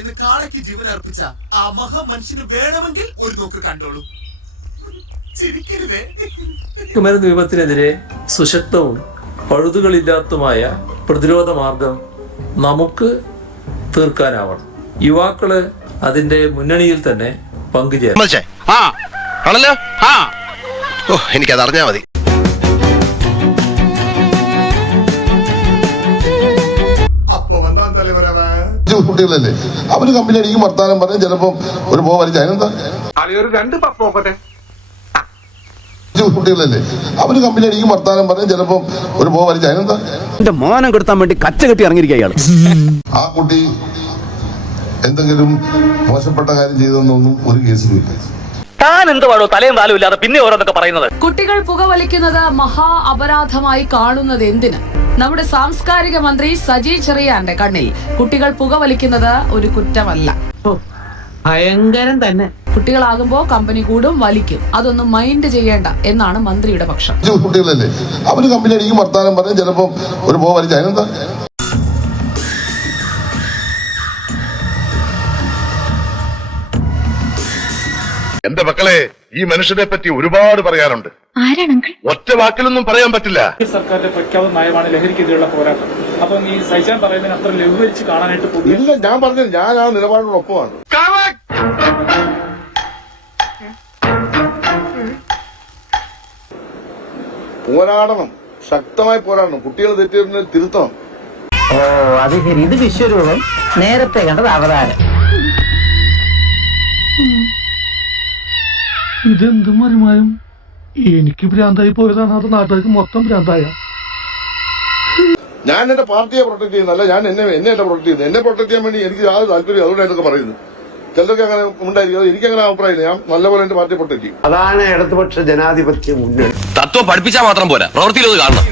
ഭയന്ന് കാളയ്ക്ക് ജീവൻ അർപ്പിച്ച ആ മഹാമനുഷ്യന് വേണമെങ്കിൽ ഒരു നോക്ക് കണ്ടോളൂ. ചിരിക്കരുതേ. മയക്കുമരുന്ന് വിപത്തിനെതിരെ സുശക്തവും പഴുതുകളില്ലാത്തതുമായ പ്രതിരോധ മാർഗം നമുക്ക് തീർക്കാനാവണം. യുവാക്കള് അതിന്റെ മുന്നണിയിൽ തന്നെ പങ്കുചേരും. എനിക്കത് അറിഞ്ഞാ മതി. കുട്ടികളല്ലേ അവര് കമ്പനി അടിക്കും, വർത്താനം പറയും, ചിലപ്പോ ഒരു പോ വലിച്ച അതിനെന്താ. കുട്ടികളല്ലേ അവര് കമ്പനി അടിക്കും, വർത്താനം പറയും, ചിലപ്പോ ഒരു പോ വലിച്ച അതിനെന്താ. എന്റെ മോനം കെടുത്താൻ വേണ്ടി കച്ച കെട്ടി ഇറങ്ങിയിരിക്കുക അയാൾ. ആ കുട്ടി എന്തെങ്കിലും മോശപ്പെട്ട കാര്യം ചെയ്തെന്നൊന്നും ഒരു കേസിലില്ല. താൻ എന്തുവാണോ തലയും താലും ഇല്ലാതെ പിന്നെ ഓരോന്നൊക്കെ പറയുന്നത്? കുട്ടികൾ പുകവലിക്കുന്നത് മഹാ അപരാധമായി കാണുന്നത് എന്തിന്? നമ്മുടെ സാംസ്കാരിക മന്ത്രി സജി ചെറിയാന്റെ കണ്ണിൽ കുട്ടികൾ പുകവലിക്കുന്നത് ഒരു കുറ്റമല്ല. ഭയങ്കരം തന്നെ. കുട്ടികളാകുമ്പോ കമ്പനി കൂടും, വലിക്കും, അതൊന്നും മൈൻഡ് ചെയ്യേണ്ട എന്നാണ് മന്ത്രിയുടെ പക്ഷം. കുട്ടികളല്ലേ അവര് കമ്പനി അടിക്കും, വർത്താനം പറയും, ചിലപ്പോ ഒരു പോ വലിച്ച അതിനെന്താ. എന്റെ മക്കളെ, ഈ മനുഷ്യനെ പറ്റി ഒരുപാട് പറയാനുണ്ട്. ഒറ്റ വാക്കിലൊന്നും പറയാൻ പറ്റില്ല. സർക്കാരിന്റെ പ്രഖ്യാപന നയമാണ് ലഹരിക്കെതിരെയുള്ള പോരാട്ടം. അപ്പം ഈ സൈജാൻ പറയുന്നതിന് അത്ര ലഘൂകരിച്ച് കാണാനായിട്ട് ഇല്ല. ഞാൻ പറഞ്ഞത് ഞാൻ ആ നിലപാടിനൊപ്പമാണ്. പോരാടണം, ശക്തമായി പോരാടണം. കുട്ടികൾ തെറ്റിയതിനെ തിരുത്തണം. ഓ അത് ശരി. ഇത് വിശ്വരൂപം, നേരത്തെ കണ്ടത് അവതാരം. ഇതെന്ത് മറിമായും എനിക്ക് ഭ്രാന്തായി പോയതാണ്, അത് നാട്ടുകാർക്ക് മൊത്തം ഭ്രാന്തായ. ഞാൻ എന്റെ പാർട്ടിയെ പ്രൊട്ടക്ട് ചെയ്യുന്നല്ല, ഞാൻ എന്നെ പ്രൊട്ടക്ട് ചെയ്യുന്നത്. എന്നെ പ്രൊട്ടക്ട് ചെയ്യാൻ വേണ്ടി എനിക്ക് യാതൊരു താല്പര്യം. അതുകൊണ്ട് എന്നൊക്കെ പറയുന്നത് ചിലർക്ക് അങ്ങനെ ഉണ്ടായിരിക്കും. എനിക്കങ്ങനെ അഭിപ്രായമില്ല. ഞാൻ നല്ലപോലെ എന്റെ പാർട്ടിയെ പ്രൊട്ടക്ട് ചെയ്യും. അതാണ് ഇടതുപക്ഷ ജനാധിപത്യ മുന്നണി. തത്വം പഠിപ്പിച്ചാൽ മാത്രം പോരാ, പ്രവൃത്തിയിൽ അത് കാണണം.